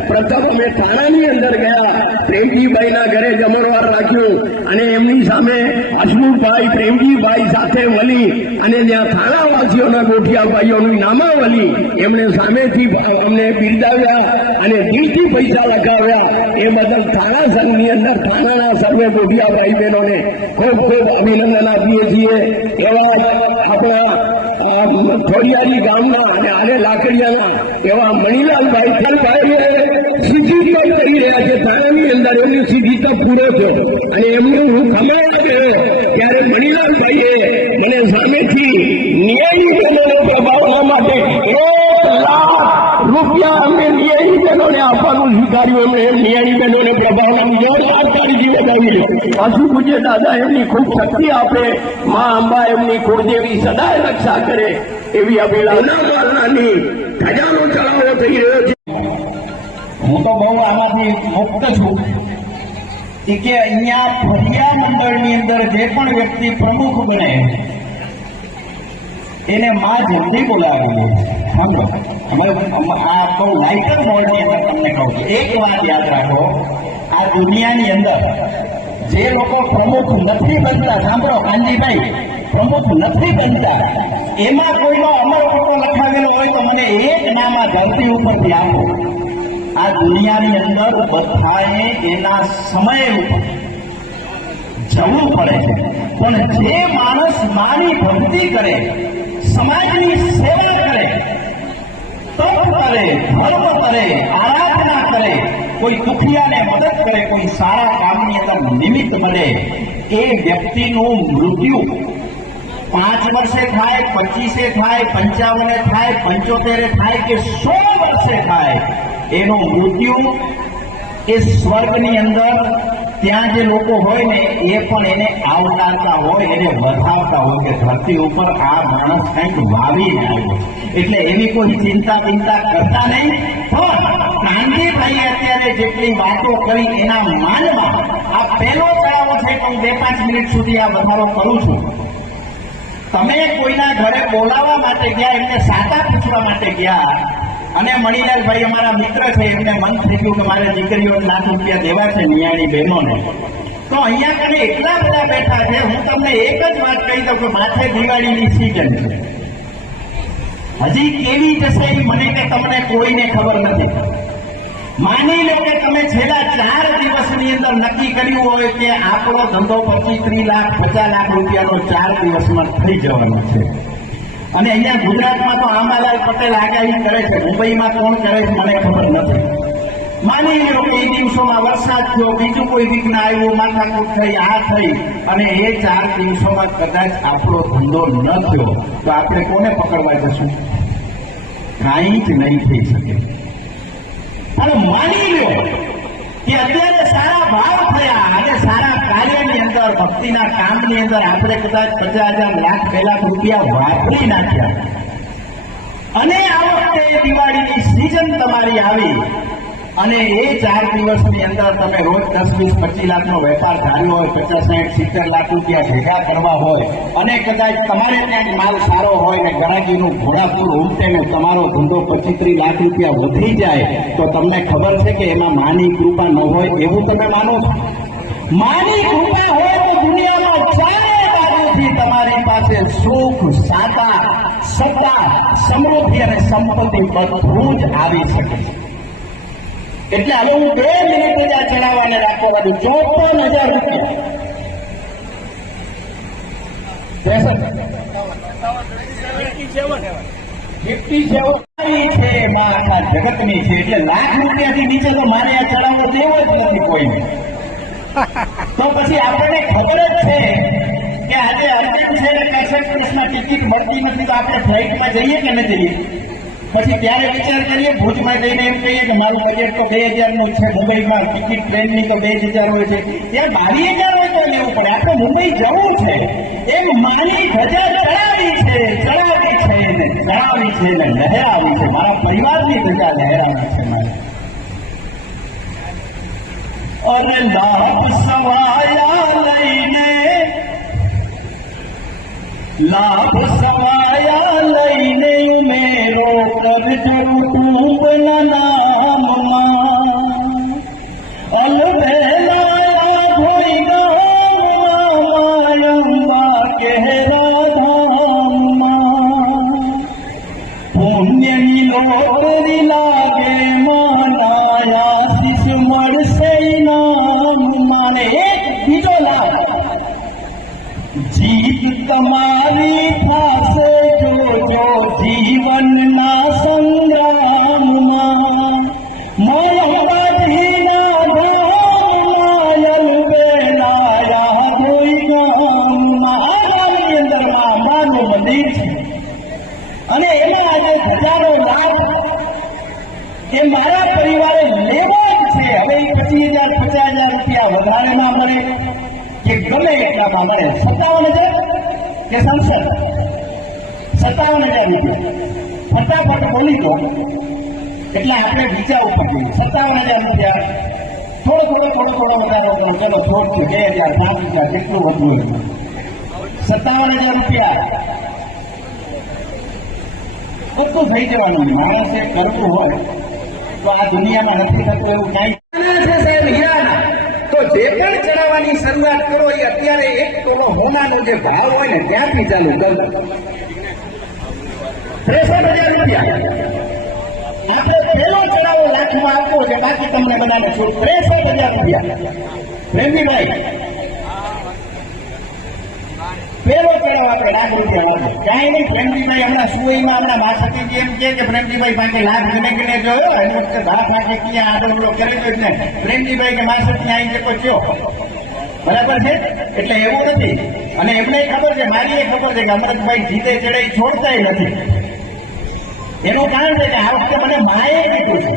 પ્રથમ અમે થાણાની અંદર ગયા, પ્રેમજીભાઈના ઘરે જમણવાર રાખ્યું અને એમની સામે હસમુખભાઈ, પ્રેમજીભાઈ સાથે મળી અને જ્યાં થાણાવાસીઓના ગોઠિયા ભાઈઓની નામાવલી એમણે સામેથી અમને બિરદાવ્યા અને દિલથી પૈસા લગાવ્યા. એ બદલ થાણા સંઘની અંદર થાણાના સર્વે ગોઠિયા ભાઈ બહેનોને ખૂબ ખૂબ અભિનંદન આપીએ છીએ. એવા આપણા થોડિયારી ગામના અને લાકડિયાના એવા મણિલાલભાઈ સીધી પણ કરી રહ્યા છે. થાણાની અંદર એમની સીધી તો પૂરો થયો અને એમનું હું ખમાવા ગયો ત્યારે મણિલાલભાઈએ મને સામેથી ન્યાયી બહેનોને પ્રભાવવા માટે 1 લાખ રૂપિયા અમે ન્યાયી બહેનોને આપવાનું સ્વીકાર્યું. એમને ન્યાયી બહેનોને પ્રભાવના જોરદાર તાળીજી લગાવી. પાછું પૂજ્ય દાદા એમની ખૂબ શક્તિ આપે, મા અંબા એમની કુળદેવી સદાય રક્ષા કરે એવી અભિલાષાની ખજાનો ચડાવો થઈ રહ્યો છે. હું તો બહુ આમાંથી મુક્ત છું કે અહીંયા ફરિયા મંડળની અંદર જે પણ વ્યક્તિ પ્રમુખ બને એને માં જલ્દી બોલાવી. સમજો, આ તો લાઇટર બોર્ડની અંદર તમને કહું છું, એક વાત યાદ રાખો, આ દુનિયાની અંદર જે લોકો પ્રમુખ નથી બનતા, સાંભળો કાનજીભાઈ, પ્રમુખ નથી બનતા, એમાં કોઈનો અમર ફોટો લખાવેલો હોય તો મને એક નામ આ ધરતી ઉપરથી આપો. આ દુનિયાની અંદર બધાએ એના સમય ઉપર જવું પડે છે, પણ જે માણસ માની ભક્તિ કરે, સમાજની સેવા કરે, તપ કરે, ધર્મ કરે, આરાધના કરે, કોઈ દુખિયાને મદદ કરે, કોઈ સારા કામની અંદર નિમિત્ત બને, એ વ્યક્તિનું મૃત્યુ 5 વર્ષે થાય, 25 થાય, 55 થાય, 75 થાય કે 100 વર્ષે થાય, એનું મૃત્યુ એ સ્વર્ગની અંદર ત્યાં જે લોકો હોય ને એ પણ એને આવતારતા હોય, એને વધાવતા હોય કે ધરતી ઉપર આ માણસ કંઈક વાવીને આવ્યો. એટલે એવી કોઈ ચિંતા કરતા નહીં. પણ કાનજીભાઈએ અત્યારે જેટલી વાતો કરી એના માનમાં આ પહેલો ચડાવો છે કે હું 2-5 મિનિટ સુધી આ વધારો કરું છું. તમે કોઈના ઘરે બોલાવવા માટે ગયા, એમને સાટા પૂછવા માટે ગયા અને મણિલાલભાઈ અમારા મિત્ર છે, એમને મન થઈ ગયું કે મારે દીકરીઓને લાખ રૂપિયા દેવા છે નિયાણી બહેનોને, તો અહીંયા કને એટલા બધા બેઠા છે. હું તમને એક જ વાત કહી દઉં કે માથે દિવાળીની સિઝન છે, હજી કેવી જશે એ મને કે તમને કોઈને ખબર નથી. માની લો કે તમે છેલ્લા 4 દિવસની અંદર નક્કી કર્યું હોય કે આપણો ધંધો 25-30 લાખ 50 લાખ રૂપિયાનો 4 દિવસમાં થઈ જવાનો છે, અને અહીંયા ગુજરાતમાં તો આંબાલાલ પટેલ આગાહી કરે છે, મુંબઈમાં કોણ કરે છે મને ખબર નથી. માની લો કે એ દિવસોમાં વરસાદ થયો, બીજું કોઈ વિઘ્ન આવ્યું, માથાકૂટ થઈ, આ થઈ, અને એ 4 દિવસોમાં કદાચ આપણો ધંધો ન થયો તો આપણે કોને પકડવા જશું? કાંઈ જ નહીં થઈ શકે. અને માની લો કે અત્યારે સારા ભાવ થયા અને સારા કાર્યની અંદર, ભક્તિના કામની અંદર આપણે કદાચ 50,000 લાખ 2 લાખ રૂપિયા વાપરી નાખ્યા અને આ વખતે દિવાળીની સિઝન તમારી આવી અને એ 4 દિવસની અંદર તમે રોજ 10, 20, 25 લાખનો વેપાર ધાર્યો હોય, 50, 60, 70 લાખ રૂપિયા ભેગા કરવા હોય અને કદાચ તમારે ત્યાં માલ સારો હોય ને ગ્રાહકીનું ઘોડાપુર ઉમટે ને તમારો ધંધો 25, 30 લાખ રૂપિયા વધી જાય તો તમને ખબર છે કે એમાં માની કૃપા ન હોય એવું તમે માનો છો? માની કૃપા હોય તો દુનિયામાં ચારે બાજુથી તમારી પાસે સુખ, સાતા, સત્તા, સમૃદ્ધિ અને સંપત્તિ બધું જ આવી શકે છે. એટલે હવે હું 2 મિનિટ જ આ ચડાવવાને રાખવા દઉં. 54,000 રૂપિયા છે એમાં આખા જગતની છે. એટલે લાખ રૂપિયાથી નીચે તો મારે આ ચડાવવો દેવો જ નથી કોઈને. તો પછી આપણને ખબર જ છે કે આજે અર્જુન છે ને કૃષ્ણ ટિકિટ મળતી નથી તો આપણે ફ્લાઇટમાં જઈએ કે ન જઈએ? પછી ત્યારે વિચાર કરીએ ભુજમાં જઈને એમ કહીએ કે મારું બજેટ તો 2,000 નું છે, મુંબઈમાં ટિકિટ ટ્રેનની તો 2,000 હોય છે, ત્યાં 22,000 હોય તો લેવું પડે. આપણે મુંબઈ જવું છે એમ માની ધજા ચડાવી છે ને લહેરાવી છે. મારા પરિવારની ધજા લહેરાવી છે મારે. અરે લાભ સવાયા લઈને ઉમેરો કરજો કુટુંબના નામમાં. અલબેલા ધોઈ ગામમાં કહેરા ધામમાં પુણ્યની લોટરી લાગે માનાયા શિષ મળશે નામમાં. એક બીજો લાભ, જીત તમારી થશે જોજો જીવનના સંગ્રામમાં. મોહબતીના ધામમાં અલબેલાયા ધોઈ ગામમાં. આ ગામની અંદર અંબાનું મંદિર છે અને એમાં આજે ધજાનો લાભ એ મારા પરિવારે લેવો જ છે. હવે 25,000, 50,000 રૂપિયા વધારે ના મળે કે ગમે એટલામાં મળે. 57,000 કે સંસદ 57,000 રૂપિયા ફટાફટ બોલી દો એટલે આપણે બીજા ઉપર જઈએ. 57,000 રૂપિયા થોડો વધારો કરો. ચલો થોડું 2,000, 5,000 જેટલું વધુ 57,000 રૂપિયા બધું થઈ જવાનું. માણસે કરવું હોય તો આ દુનિયામાં નથી થતું એવું ક્યાંય. તો જે પણ ચડાવવાની શરૂઆત કરો એ અત્યારે 1 તોલો હોમાનો જે ભાવ હોય ને ત્યાંથી ચાલુ કરો. 63,000 રૂપિયા આપણે પહેલો ચડાવો લાખમાં આપવો છે, બાકી તમને બધાને છૂટ. 63,000 રૂપિયા પ્રેમજીભાઈ પહેલો ચડાવ આપણે લાખ રૂપિયા આપો. કાંઈ નહીં, પ્રેમજીભાઈ હમણાં સુઈમાં હમણાં માસતીજી એમ કે પ્રેમજીભાઈ પાસે લાખ ગણે જોયો એની વખતે ભાત નાખે ક્યાં આડો કરે છે ને પ્રેમજીભાઈ કે માસતી આવી જતો કયો બરાબર છે. એટલે એવું નથી. અને એમને ખબર છે, મારી એ ખબર છે કે અમૃતભાઈ જીતે ચડે છોડતા નથી. એનું કારણ છે કે આ વખતે મને માએ કીધું છે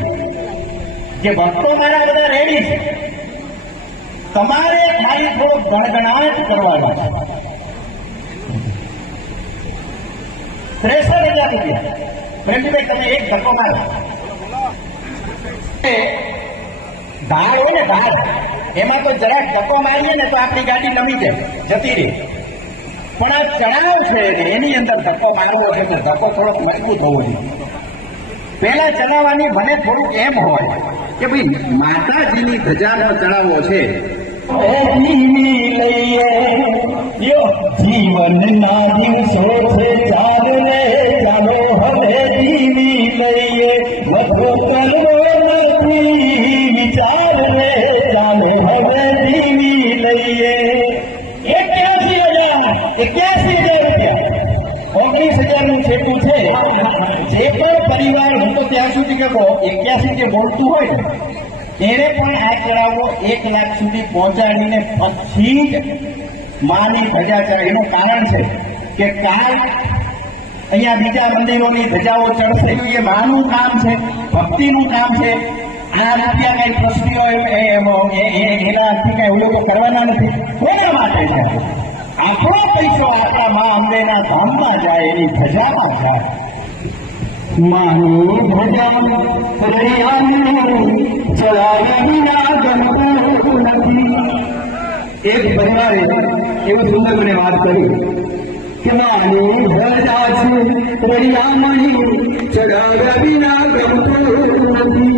કે ભક્તો મારા બધા રેડી છે, તમારે ખાલી થોડો ગણગણાટ કરવાનો છે. 63,000 રૂપિયા પ્રેમજીભાઈ તમે એક ધક્કો મારો. ધાર હોય ને ધાર એમાં તો જરાક ધક્કો મારીએ ને તો આપણી ગાડી નમી જાય, જતી રહે. પણ આ ચડાવ છે એની અંદર ધક્કો મારવો છે તો ધક્કો થોડોક મજબૂત હોવો જોઈએ. પહેલા ચડાવવાની મને થોડુંક એમ હોય કે ભાઈ માતાજીની ધજાનો ચડાવો છે. જીવનના દિવસો છે ચાલો રે ચાલો હવે જીવી લઈએ, વધુ કરવો નથી વિચાર રે ચાલો હવે જીવી લઈએ. 81,000 રૂપિયા 19,000 નું છેટું છે. જે પણ પરિવાર હું તો ત્યાં સુધી કે 81 જે બોલતું હોય ને એને પણ આ ચડાવો 1 લાખ સુધી પહોંચાડીને પછી જ માની ધજા ચડાવે. એનું કારણ છે કે કાલ અહીંયા બીજા મંદિરોની ધજાઓ ચડશે. એ માનું કામ છે, ભક્તિનું કામ છે. આ રૂપિયા કઈ ટ્રસ્ટીઓ એનાથી કઈ ઓલું કરવાના નથી. કોના માટે છે? આપણો પૈસો આપણા મા અંબેના ધામમાં જાય, એની ધજામાં જાય. માનું ભજન હરિયાનું ચલાવી વિના ગમતું નથી. એક પરિવારે એવું સુંદર મને વાત કરી કે માનું ભજા છે હરિયામણી ચલાવ્યા વિના ગમતું નથી.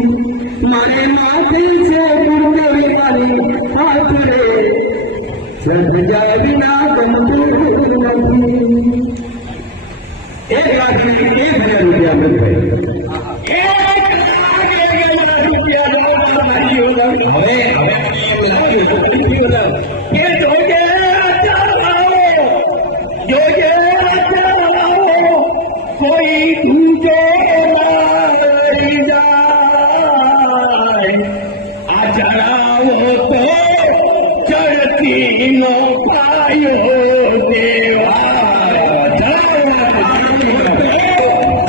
મારે માથે છે ગુરુદેવની હાથડે સજ્જા વિના ગમતું નથી. 1,00,000 રૂપિયા મળે. કોઈ દૂજો મારી જાય આ જણાવો તો ચડતી નો પાયો દેવા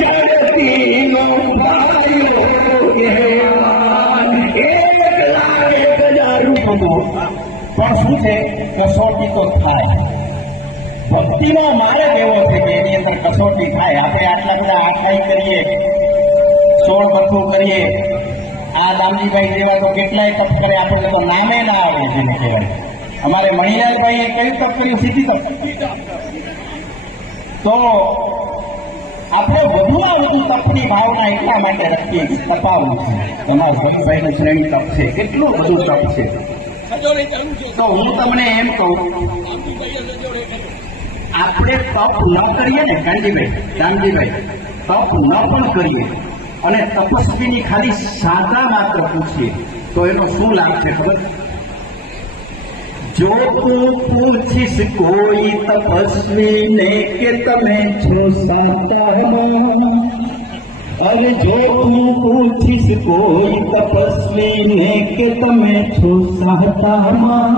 ચડતી નો પાયો દેવા 1,00,000 રૂપિયા. પણ શું છે કસોટી તો થાય. ભક્તિનો માર્ગ એવો છે કે એની અંદર કસોટી થાય. આપણે આટલા બધા આખાઈ કરીએ, 16 બથું કરીએ, આ દામજીભાઈ જેવા તો કેટલાય તપ કરે, આપણને તો નામે ના આવે જેને કહેવાય. અમારે મણિલાલભાઈએ કયું તપ કર્યું? સીધી તપ. તો આપણે વધુમાં વધુ તપની ભાવના એટલા માટે રાખીએ કે તપાવવું છે. તમારા ભક્તભાઈનું શ્રેણી તપ છે, કેટલું બધું તપ છે. તો હું તમને એમ કહું, આપણે તપ ન કરીએ ને કાનજીભાઈ, તપ ન પણ કરીએ અને તપસ્વીની ખાલી સાદા માત્ર પૂછીએ તો એનો શું લાભ છે ખબર? જો તું પૂછીશ કોઈ તપસ્વીને કે તમે છો સાદામાં, અને જો તું પૂછીશ કોઈ તપસ્વીને કે તમે છો સાદામાં,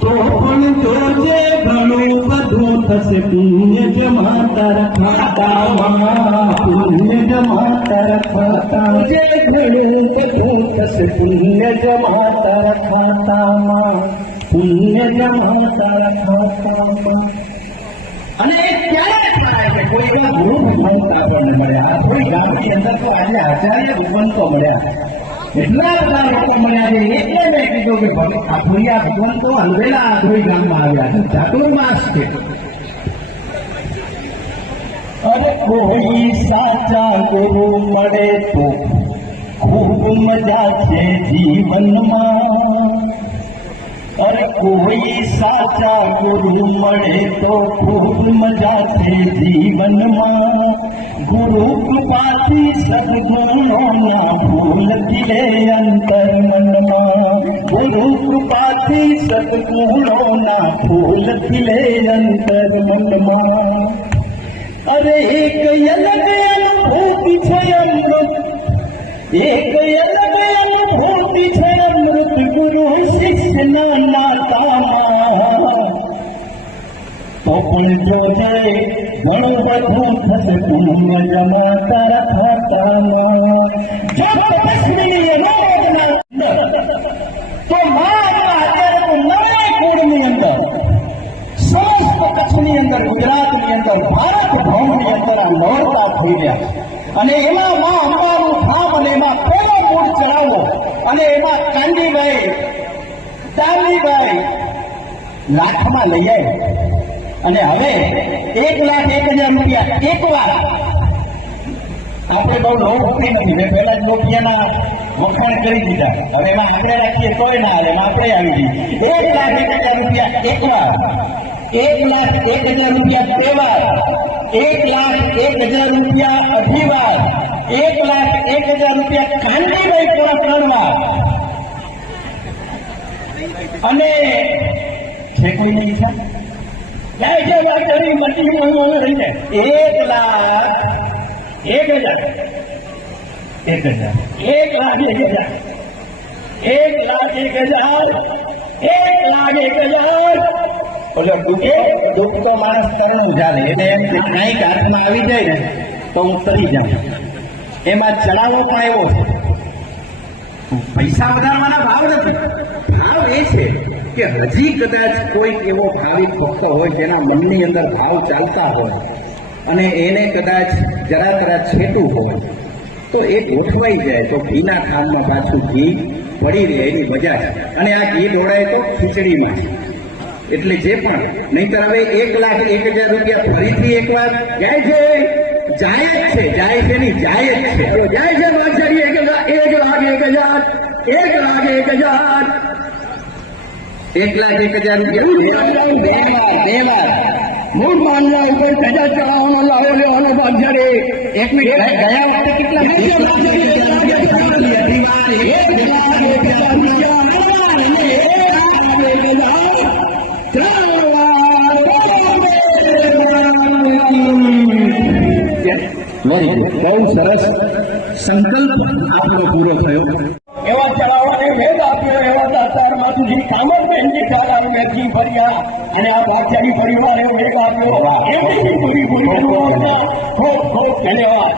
તો પણ જોજે ઘણું બધું થશે પુણ્ય જમા તારા ખાતામાં, પુણ્ય જમા તારા ખાતામાં, જે ઘણું બધું થશે પુણ્ય જમા તારા ખાતામાં, પુણ્ય જમા તારા ખાતામાં. અને એ ક્યારે થાય છે? કોઈ ગુરુ ભગવંત આપણને મળ્યા. આ થોડી ગામની અંદર તો આજે આચાર્ય ભગવંતો મળ્યા, એટલા બધા લોકો મળ્યા છે. એટલે મેં કીધું કે આખુરિયા ભગવંતો હલવેલા આખુરી ગામમાં આવ્યા છે. ચાતુર્માસ છે. અરે કોઈ સાચા ગુરુ મળે તો ખૂબ મજા છે જીવનમાં. અરે કોઈ સાચા ગુરુ મળે તો ખૂબ મજા છે જીવનમાં. ગુરુ કૃપાથી સદગુણોના ફૂલ ખીલે અંતર મનમાં. ગુરુ કૃપાથી સદગુણોના ફૂલ ખીલે અંતર મનમાં. અરે એક અલગ અનુભૂતિ છે અમૃત, એક અલગ અનુભૂતિ છે અમૃત ગુરુ શિષ્યના નાતામાં. તો પણ જોજે ઘણું બધું થશે પુણ્ય જમા તારા ખાતામાં. જો તપસ્વીની અનુમોદના તો અત્યારે તો નવાઈ કુળની અંદર, સમસ્ત કચ્છની અંદર, ગુજરાતની અંદર, ભારત ભવનની અંદર આ નોરતા થઈ ગયા. અને એમાં માં અંબાનું ધામ, અને એમાં પેલો મૂળ ચડાવો, અને એમાં કાંજીભાઈ દામજીભાઈ લાખમાં લઈ આવ્યા. અને હવે 1,01,000 રૂપિયા એકવાર. આપણે બહુ લોકપ્રિય નથી. મેં પહેલા જ રૂપિયાના વખાણ કરી દીધા. હવે એમાં આપણે રાખીએ તોય ના આવે, એમાં આપણે આવી જઈએ. 1,01,000 રૂપિયા એકવાર, 1,01,000 રૂપિયા બે વાર, 1,01,000 રૂપિયા અઢી વાર, 1,01,000 રૂપિયા કાંજીભાઈ પૂરા 3 વાર. અને છે કોઈની ઈચ્છા? 1,01,000 દુઃખ તો માણસ તરણું જાણે. એટલે એમ કે કંઈક હાથમાં આવી જાય ને તો હું તરી જાઉં. એમાં ચડાવો પણ એવો છે. પૈસા વધારવાના ભાવ નથી. ભાવ એ છે કે હજી કદાચ કોઈક એવો ભાવિક ભક્ત હોય જેના મનની અંદર ભાવ ચાલતા હોય અને એને કદાચ જરા તરા છેટું હોય તો એ ગોઠવાઈ જાય તો ઘીના ખાંડમાં પાછું ઘી પડી રહે એની વજહ છે. અને આ ઘી ઢોળાય તો ખીચડીમાં છે. એટલે જે પણ નહીંતર હવે 1,01,000 રૂપિયા ફરીથી એકવાર જાય છે, જાય જ છે, જાય છે નહીં, જાય જ છે. જાય છે બાદશાહી 1,01,000 1,01,000 રૂપિયા બે વાર મૂળ માનના ઉપર સજા ચડાવવાનો લાવ્યો લેવાનો બાદશાહી. એક મિનિટ ગયા વખતે કેટલા બહુ સરસ સંકલ્પ આપણો પૂરો થયો. એવા ચડાવવાને વેદ આપ્યો, એવા દાતારમાંથી કામરબેનજી કાળા મેચી ભર્યા અને આ બાદશાહી પરિવારે વેગ આપ્યો. એમની પૂરી ખૂબ ખૂબ ધન્યવાદ.